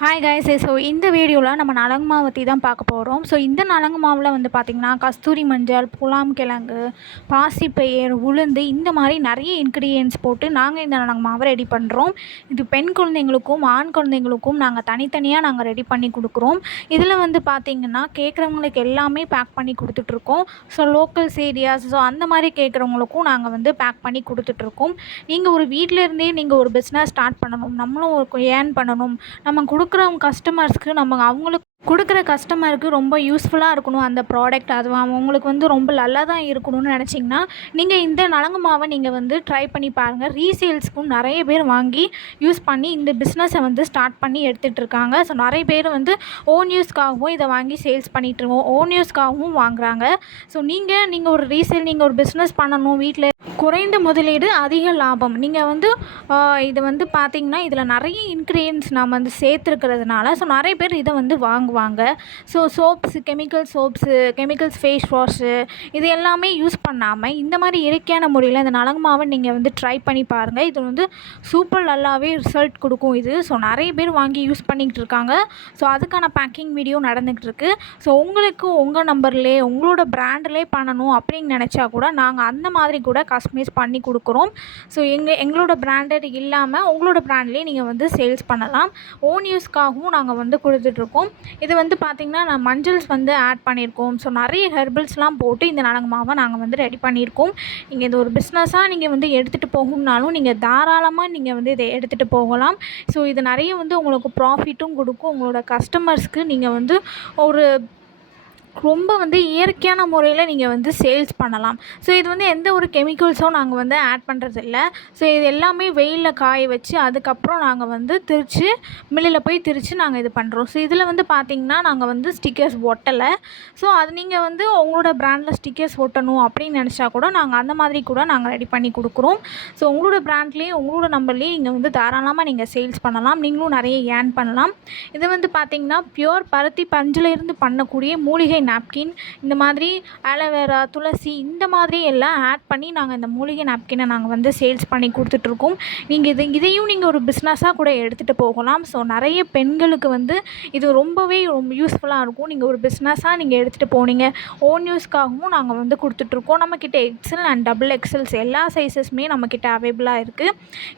Hi guys so இந்த வீடியோவில் நம்ம நலங்கு மாவை பற்றி தான் பார்க்க போகிறோம் ஸோ இந்த நலங்கு மாவில் வந்து பார்த்திங்கன்னா கஸ்தூரி மஞ்சள் புலாம் கிழங்கு பாசிப்பயிர் உளுந்து இந்த மாதிரி நிறைய இன்க்ரீடியன்ஸ் போட்டு நாங்கள் இந்த நலங்கு மாவை ரெடி பண்ணுறோம் இது பெண் குழந்தைங்களுக்கும் ஆண் குழந்தைங்களுக்கும் நாங்கள் தனித்தனியாக நாங்கள் ரெடி பண்ணி கொடுக்குறோம். இதில் வந்து பார்த்திங்கன்னா கேட்குறவங்களுக்கு எல்லாமே பேக் பண்ணி கொடுத்துட்ருக்கோம் ஸோ லோக்கல்ஸ் ஏரியாஸ் ஸோ அந்த மாதிரி கேட்குறவங்களுக்கும் நாங்கள் வந்து பேக் பண்ணி கொடுத்துட்ருக்கோம் நீங்கள் ஒரு வீட்டில் இருந்தே நீங்கள் ஒரு பிஸ்னஸ் ஸ்டார்ட் பண்ணணும். நம்மளும் ஒரு ஏர்ன் பண்ணணும். நம்ம கொடுக்குற கஸ்டமர்ஸ்க்கு நம்ம அவங்களுக்கு கொடுக்குற கஸ்டமருக்கு ரொம்ப யூஸ்ஃபுல்லாக இருக்கணும் அந்த ப்ராடக்ட் அது அவங்களுக்கு வந்து ரொம்ப நல்லா தான் இருக்கணும்னு நினச்சிங்கன்னா நீங்கள் இந்த நலங்கு மாவை நீங்கள் வந்து ட்ரை பண்ணி பாருங்கள் ரீசேல்ஸ்க்கும் நிறைய பேர் வாங்கி யூஸ் பண்ணி இந்த பிஸ்னஸை வந்து ஸ்டார்ட் பண்ணி எடுத்துகிட்டு இருக்காங்க. ஸோ நிறைய பேர் வந்து ஓன் யூஸ்க்காகவும் இதை வாங்கி சேல்ஸ் பண்ணிகிட்டு இருக்கோம் ஓன் யூஸ்க்காகவும் வாங்குறாங்க. ஸோ நீங்கள் நீங்கள் ஒரு ரீசேல் நீங்கள் ஒரு பிஸ்னஸ் பண்ணணும் வீட்டில் குறைந்த முதலீடு அதிக லாபம். நீங்கள் வந்து இதை இது வந்து பார்த்தீங்கன்னா இதில் நிறைய இன்க்ரீடியன்ஸ் நாம் வந்து சேர்த்துருக்கிறதுனால ஸோ நிறைய பேர் இதை வந்து வாங்குவாங்க. So soaps chemical soaps chemicals face wash இது எல்லாமே யூஸ் பண்ணாமல் இந்த மாதிரி இயற்கையான முறையில் இந்த நலங்குமாவை நீங்கள் வந்து ட்ரை பண்ணி பாருங்கள் இது வந்து சூப்பர் நல்லாவே ரிசல்ட் கொடுக்கும் இது. ஸோ நிறைய பேர் வாங்கி யூஸ் பண்ணிக்கிட்டு இருக்காங்க. ஸோ அதுக்கான பேக்கிங் வீடியோ நடந்துகிட்டு இருக்குது ஸோ உங்களுக்கு உங்கள் நம்பர்லேயே உங்களோட ப்ராண்ட்லேயே பண்ணணும் அப்படின்னு நினச்சா கூட நாங்கள் அந்த மாதிரி கூட கஸ்டமைஸ் பண்ணி கொடுக்குறோம். ஸோ எங்கள் எங்களோட பிராண்டட் இல்லாமல் உங்களோட பிராண்ட்லேயே நீங்கள் வந்து சேல்ஸ் பண்ணலாம். ஓன் யூஸ்க்காகவும் நாங்கள் வந்து கொடுத்துட்ருக்கோம். இது வந்து பார்த்திங்கன்னா நான் மஞ்சள்ஸ் வந்து ஆட் பண்ணியிருக்கோம். ஸோ நிறைய ஹெர்பல்ஸ்லாம் போட்டு இந்த நலங்கு மாவை நாங்கள் வந்து ரெடி பண்ணியிருக்கோம். நீங்கள் இது ஒரு பிஸ்னஸாக நீங்கள் வந்து எடுத்துகிட்டு போகணும்னாலும் நீங்கள் தாராளமாக நீங்கள் வந்து இதை எடுத்துகிட்டு போகலாம். ஸோ இது நிறைய வந்து உங்களுக்கு ப்ராஃபிட்டும் கொடுக்கும். உங்களோட கஸ்டமர்ஸ்க்கு நீங்கள் வந்து ஒரு ரொம்ப வந்து இயற்கையான முறையில் நீங்கள் வந்து சேல்ஸ் பண்ணலாம். ஸோ இது வந்து எந்த ஒரு கெமிக்கல்ஸும் நாங்கள் வந்து ஆட் பண்ணுறதில்ல ஸோ இது எல்லாமே வெயிலில் காய வச்சு அதுக்கப்புறம் நாங்கள் வந்து திரித்து மில்லில் போய் திரித்து நாங்கள் இது பண்ணுறோம் ஸோ இதில் வந்து பார்த்திங்கன்னா நாங்கள் வந்து ஸ்டிக்கர்ஸ் ஒட்டலை. ஸோ அது நீங்கள் வந்து உங்களோட ப்ராண்டில் ஸ்டிக்கர்ஸ் ஒட்டணும் அப்படின்னு நினச்சா கூட நாங்கள் அந்த மாதிரி கூட நாங்கள் ரெடி பண்ணி கொடுக்குறோம். ஸோ உங்களோட ப்ராண்ட்லேயும் உங்களோட நம்பர்லேயே நீங்கள் வந்து தாராளமாக நீங்கள் சேல்ஸ் பண்ணலாம். நீங்களும் நிறைய ஏர்ன் பண்ணலாம். இது வந்து பார்த்திங்கன்னா பியூர் பருத்தி பஞ்சில் இருந்து பண்ணக்கூடிய மூலிகை நாப்கின் இந்த மாதிரி ஆலோவேரா துளசி இந்த மாதிரி எல்லாம் ஆட் பண்ணி நாங்கள் இந்த மூலிகை நாப்கினை நாங்கள் வந்து சேல்ஸ் பண்ணி கொடுத்துட்ருக்கோம். நீங்கள் இது இதையும் நீங்கள் ஒரு பிஸ்னஸாக கூட எடுத்துகிட்டு போகலாம். ஸோ நிறைய பெண்களுக்கு வந்து இது ரொம்பவே ரொம்ப யூஸ்ஃபுல்லாக இருக்கும். நீங்கள் ஒரு பிஸ்னஸாக நீங்கள் எடுத்துகிட்டு போனீங்க. ஓன் யூஸ்க்காகவும் நாங்கள் வந்து கொடுத்துட்ருக்கோம். நம்மக்கிட்ட எக்ஸல் அண்ட் டபுள் எக்ஸல்ஸ் எல்லா சைஸஸுமே நம்மக்கிட்ட அவைபிளாக இருக்குது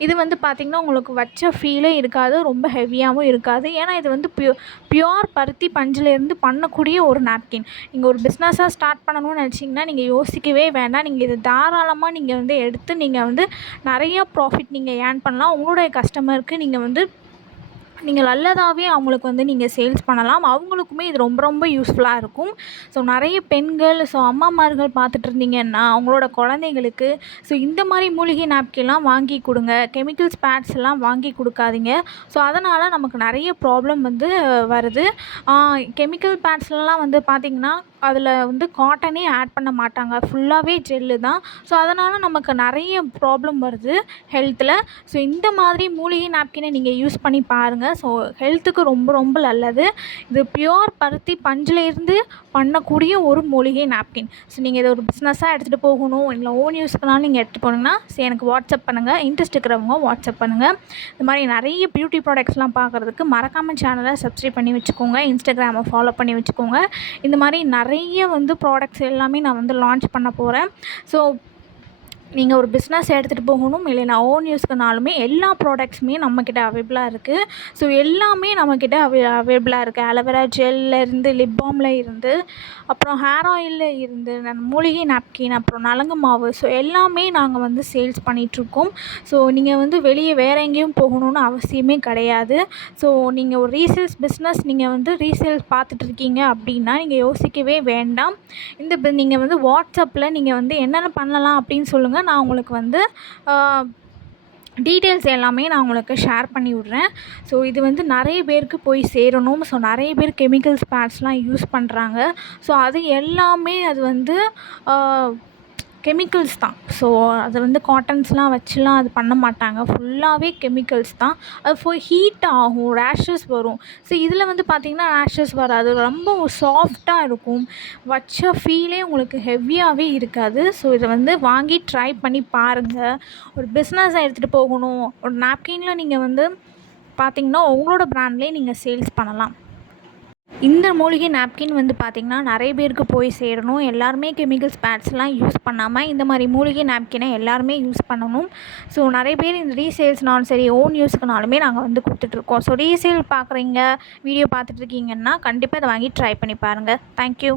இது வந்து பார்த்திங்கன்னா உங்களுக்கு வச்ச ஃபீலே இருக்காது. ரொம்ப ஹெவியாகவும் இருக்காது. ஏன்னா இது வந்து பியூ பியோர் பருத்தி பஞ்சிலேருந்து பண்ணக்கூடிய ஒரு நாப்கின் நீங்கள் ஒரு பிஸ்னஸாக ஸ்டார்ட் பண்ணணும்னு நினச்சிங்கன்னா நீங்கள் யோசிக்கவே வேண்டாம். நீங்கள் இது தாராளமாக நீங்கள் வந்து எடுத்து நீங்கள் வந்து நிறைய ப்ராஃபிட் நீங்கள் ஏர்ன் பண்ணலாம். உங்களுடைய கஸ்டமருக்கு நீங்கள் வந்து நீங்கள் நல்லதாகவே அவங்களுக்கு வந்து நீங்கள் சேல்ஸ் பண்ணலாம். அவங்களுக்குமே இது ரொம்ப ரொம்ப யூஸ்ஃபுல்லாக இருக்கும். ஸோ நிறைய பெண்கள் ஸோ அம்மாமார்கள் பார்த்துட்டு இருந்தீங்கன்னா அவங்களோட குழந்தைங்களுக்கு ஸோ இந்த மாதிரி மூலிகை நாப்கின்லாம் வாங்கி கொடுங்க. கெமிக்கல்ஸ் பேட்ஸ் எல்லாம் வாங்கி கொடுக்காதீங்க. ஸோ அதனால் நமக்கு நிறைய ப்ராப்ளம் வந்து வருது. கெமிக்கல் பேட்ஸ்லலாம் வந்து பார்த்திங்கன்னா அதில் வந்து காட்டனே ஆட் பண்ண மாட்டாங்க. ஃபுல்லாகவே ஜெல்லு தான். ஸோ அதனால் நமக்கு நிறைய ப்ராப்ளம் வருது ஹெல்த்தில் ஸோ இந்த மாதிரி மூலிகை நாப்கினை நீங்கள் யூஸ் பண்ணி பாருங்கள் ஸோ ஹெல்த்துக்கு ரொம்ப ரொம்ப நல்லது. இது பியோர் பருத்தி பஞ்சிலேருந்து பண்ணக்கூடிய ஒரு மூலிகை நாப்கின் ஸோ நீங்கள் இதை ஒரு பிஸ்னஸாக எடுத்துகிட்டு போகணும். இல்லை ஓன் யூஸ்க்குனாலும் நீங்கள் எடுத்துகிட்டு போனீங்கன்னா ஸோ எனக்கு வாட்ஸ்அப் பண்ணுங்கள் இன்ட்ரெஸ்ட் இருக்கிறவங்க வாட்ஸ்அப் பண்ணுங்கள் இந்த மாதிரி நிறைய பியூட்டி ப்ராடக்ட்ஸ்லாம் பார்க்குறதுக்கு மறக்காமல் சேனலை சப்ஸ்கிரைப் பண்ணி வச்சுக்கோங்க. இன்ஸ்டாகிராமை ஃபாலோ பண்ணி வச்சுக்கோங்க. இந்த மாதிரி நிறைய நிறைய வந்து ப்ராடக்ட்ஸ் எல்லாமே நான் வந்து லான்ச் பண்ண போகிறேன் ஸோ நீங்கள் ஒரு பிஸ்னஸ் எடுத்துகிட்டு போகணும் இல்லைனா ஓன் யூஸ்க்குனாலுமே எல்லா ப்ராடக்ட்ஸுமே நம்மக்கிட்ட அவைபிளாக இருக்குது ஸோ எல்லாமே நம்மக்கிட்ட அவை அவைபிளாக இருக்குது அலோவேரா ஜெல்ல இருந்து லிப் பாமில் இருந்து அப்புறம் ஹேர் ஆயிலில் இருந்து மூலிகை நாப்கின் அப்புறம் நலங்கு மாவு. ஸோ எல்லாமே நாங்கள் வந்து சேல்ஸ் பண்ணிகிட்ருக்கோம் ஸோ நீங்கள் வந்து வெளியே வேறு எங்கேயும் போகணும்னு அவசியமே கிடையாது. ஸோ நீங்கள் ஒரு ரீசேல்ஸ் பிஸ்னஸ் நீங்கள் வந்து ரீசேல்ஸ் பார்த்துட்டு இருக்கீங்க அப்படின்னா நீங்கள் யோசிக்கவே வேண்டாம். இந்த நீங்கள் வந்து வாட்ஸ்அப்பில் நீங்கள் வந்து என்னென்ன பண்ணலாம் அப்படின்னு சொல்லுங்கள் நான் உங்களுக்கு வந்து டீட்டெயில்ஸ் எல்லாமே நான் உங்களுக்கு ஷேர் பண்ணி விட்றேன் ஸோ இது வந்து நிறைய பேருக்கு போய் சேரணும். ஸோ நிறைய பேர் கெமிக்கல்ஸ் பேட்ஸ்லாம் யூஸ் பண்ணுறாங்க ஸோ அது எல்லாமே அது வந்து கெமிக்கல்ஸ் தான். ஸோ அது வந்து காட்டன்ஸ்லாம் வச்சுலாம் அது பண்ண மாட்டாங்க. ஃபுல்லாகவே கெமிக்கல்ஸ் தான். அது ஃபோ ஹீட் ஆகும் ரேஷஸ் வரும். ஸோ இதில் வந்து பார்த்திங்கன்னா ரேஷஸ் வராது. ரொம்ப சாஃப்டாக இருக்கும். வச்ச ஃபீலே உங்களுக்கு ஹெவியாகவே இருக்காது. ஸோ இதை வந்து வாங்கி ட்ரை பண்ணி பாருங்கள் ஒரு பிஸ்னஸை எடுத்துகிட்டு போகணும். ஒரு நாப்கினில் நீங்கள் வந்து பார்த்தீங்கன்னா உங்களோட ப்ராண்ட்லேயே நீங்கள் சேல்ஸ் பண்ணலாம். இந்த மூலிகை நாப்கின் வந்து பார்த்திங்கன்னா நிறைய பேருக்கு போய் சேரணும். எல்லாருமே கெமிக்கல்ஸ் பேட்ஸ்லாம் யூஸ் பண்ணாமல் இந்த மாதிரி மூலிகை நாப்கினை எல்லாருமே யூஸ் பண்ணணும். ஸோ நிறைய பேர் இந்த ரீசேல்ஸ்னாலும் சரி ஓன் யூஸுக்குனாலுமே நாங்கள் வந்து கொடுத்துட்ருக்கோம் ஸோ ரீசேல் பார்க்குறீங்க வீடியோ பார்த்துட்ருக்கீங்கன்னா கண்டிப்பாக இதை வாங்கி ட்ரை பண்ணி பாருங்கள் தேங்க்யூ